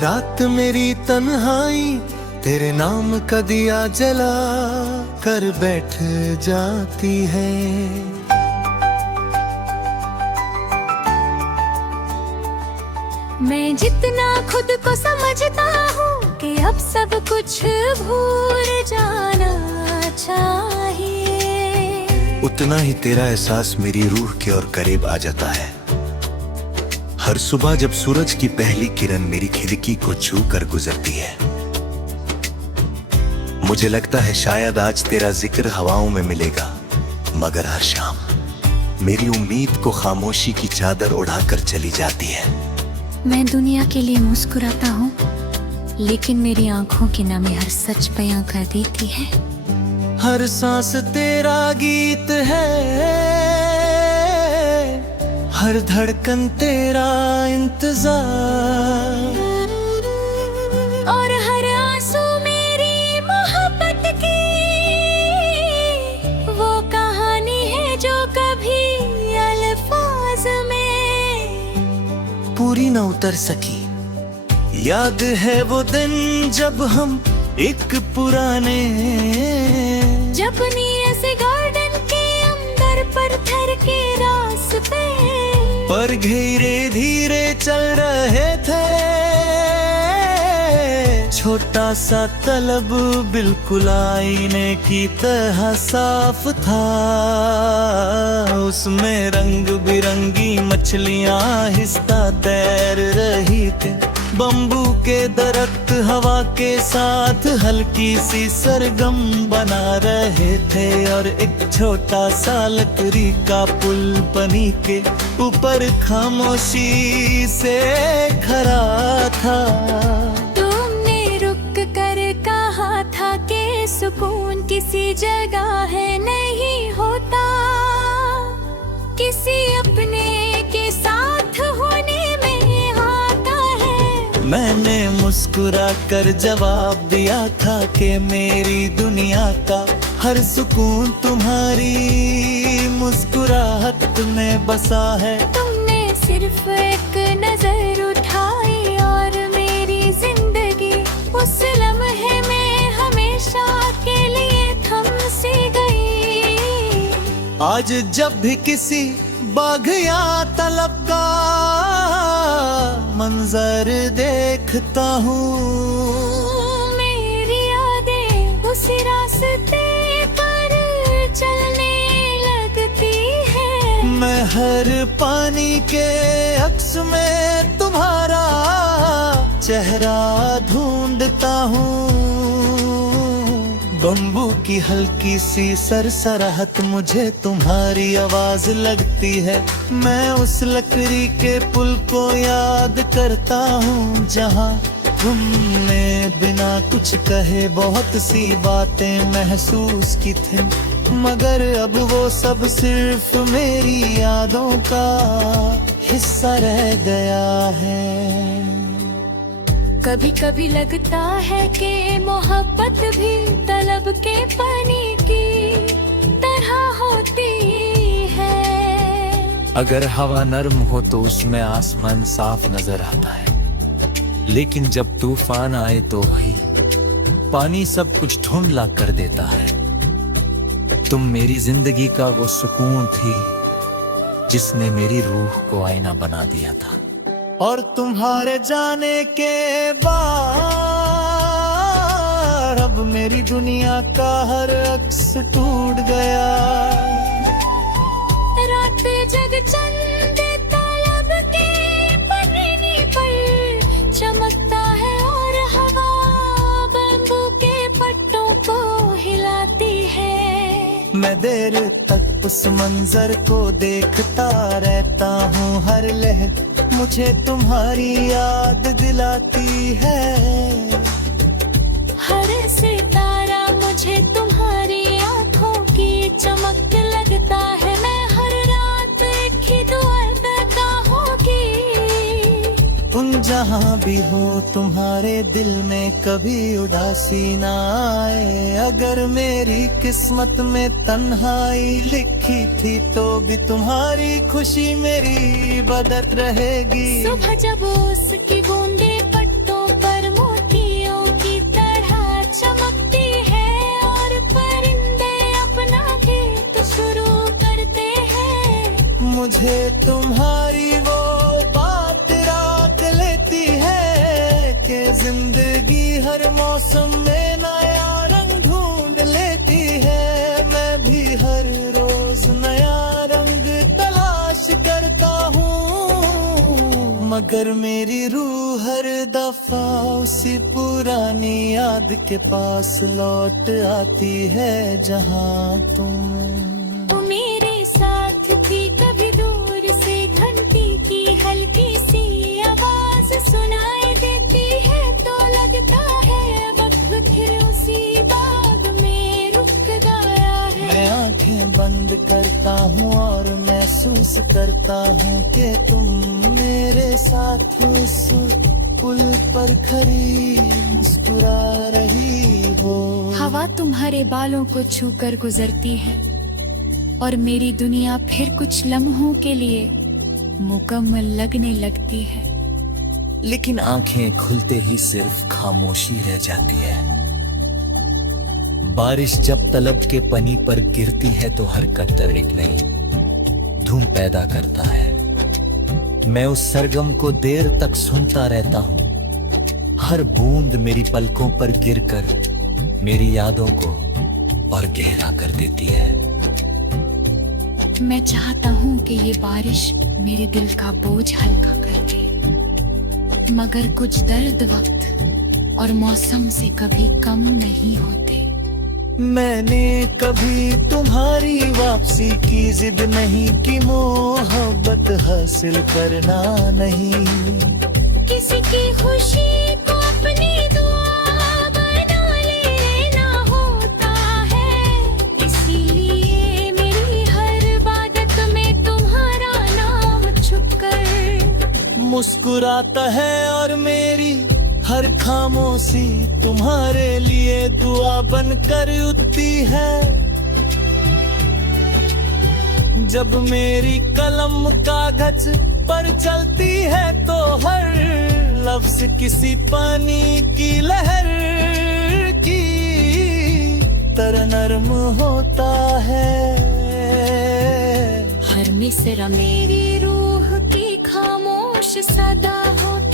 रात मेरी तन्हाई तेरे नाम का दिया जला कर बैठ जाती है। मैं जितना खुद को समझता हूँ कि अब सब कुछ भूल जाना चाहिए, उतना ही तेरा एहसास मेरी रूह के और करीब आ जाता है। हर सुबह जब सूरज की पहली किरण मेरी खिड़की को छू कर गुजरती है, मुझे लगता है शायद आज तेरा जिक्र हवाओं में मिलेगा, मगर हर शाम मेरी उम्मीद को खामोशी की चादर उड़ाकर चली जाती है। मैं दुनिया के लिए मुस्कुराता हूँ, लेकिन मेरी आंखों की नमी हर सच बयां कर देती है। हर सांस तेरा गीत है, हर धड़कन तेरा इंतजार, और हर आंसू मेरी मोहब्बत की वो कहानी है जो कभी अल्फाज में पूरी न उतर सकी। याद है वो दिन जब हम एक पुराने जापानी से गार्डन के अंदर पत्थर के रास्ते पर धीरे धीरे चल रहे थे। छोटा सा तलब बिल्कुल आईने की तरह साफ था, उसमें रंग बिरंगी मछलियां आहिस्ता तैर रही थी। बम्बू के दरख्त हवा के साथ हल्की सी सरगम बना रहे थे, और एक छोटा सा लकड़ी का पुल पानी के ऊपर खामोशी से खड़ा था। तुमने रुक कर कहा था कि सुकून किसी जगह है नहीं होता, किसी अपने के साथ होने में आता है। मैंने मुस्कुरा कर जवाब दिया था कि मेरी दुनिया का हर सुकून तुम्हारी मुस्कुराहट में बसा है। तुमने सिर्फ एक नजर उठाई और मेरी जिंदगी उस लम्हे में हमेशा के लिए थम सी गई। आज जब भी किसी बाग या तलब का मंजर देखता हूँ, मेरी यादें उसी रास्ते पर चलने लगती है। मैं हर पानी के अक्स में तुम्हारा चेहरा ढूंढता हूँ। बम्बू की हल्की सी सरसराहट मुझे तुम्हारी आवाज लगती है। मैं उस लकड़ी के पुल को याद करता हूँ जहाँ तुमने बिना कुछ कहे बहुत सी बातें महसूस की थी, मगर अब वो सब सिर्फ मेरी यादों का हिस्सा रह गया है। कभी कभी लगता है कि मोहब्बत भी तलब के पानी की तरह होती है। अगर हवा नर्म हो तो उसमें आसमान साफ नजर आता है, लेकिन जब तूफान आए तो वही पानी सब कुछ धुंधला कर देता है। तुम मेरी जिंदगी का वो सुकून थी जिसने मेरी रूह को आईना बना दिया था। और तुम्हारे जाने के बाद अब मेरी दुनिया का हर अक्स टूट गया। रात जग चंद तलब के पन्ने पर चमकता है, और हवा बम्बू के पट्टों को हिलाती है। मैं देर तक उस मंजर को देखता रहता हूँ, हर लहर मुझे तुम्हारी याद दिलाती है। हर सितारा मुझे तुम्हारी आंखों की चमक लगता है। मैं हर रात एक ही दुआ करता हूँ कि तुम जहाँ भी हो तुम्हारे दिल में कभी उदासी ना आए। अगर मेरी किस्मत में तन्हाई लिखी थी तो भी तुम्हारी खुशी मेरी बदत रहेगी। सुबह जब उसकी बूंदे पट्टों मुझे तुम्हारी वो बात रात लेती है कि जिंदगी हर मौसम में नया रंग ढूंढ लेती है। मैं भी हर रोज नया रंग तलाश करता हूँ, मगर मेरी रूह हर दफा उसी पुरानी याद के पास लौट आती है जहाँ तू मेरे साथ थी कभी दूर से, घंटी की हल्की सी आवाज सुनाई देती है तो लगता है वक्त फिर उसी बाग में रुक गया है। मैं आंखें बंद करता हूँ और महसूस करता हूँ कि तुम मेरे साथ उस पुल पर खड़ी मुस्कुरा रही हो। हवा तुम्हारे बालों को छूकर गुजरती है और मेरी दुनिया फिर कुछ लम्हों के लिए मुकम्मल लगने लगती है। लेकिन आंखें खुलते ही सिर्फ खामोशी रह जाती है। बारिश जब तलब के पनी पर गिरती है तो हर कतर एक नई धूम पैदा करता है। मैं उस सरगम को देर तक सुनता रहता हूँ, हर बूंद मेरी पलकों पर गिरकर मेरी यादों को और गहरा कर देती है। मैं चाहता हूँ कि ये बारिश मेरे दिल का बोझ हल्का कर दे, मगर कुछ दर्द वक्त और मौसम से कभी कम नहीं होते। मैंने कभी तुम्हारी वापसी की जिद नहीं की, मोहब्बत हासिल करना नहीं। किसी की खुशी को अपनी दुआ बना लेना होता है, इसीलिए मेरी हर इबादत में तुम्हारा नाम छुपकर मुस्कुराता है और मेरी हर खामोशी तुम्हारे लिए दुआ बनकर उठती है। जब मेरी कलम कागज पर चलती है तो हर लफ्ज किसी पानी की लहर की तरह नरम होता है। हर मिसरा मेरी रूह की खामोश सदा होता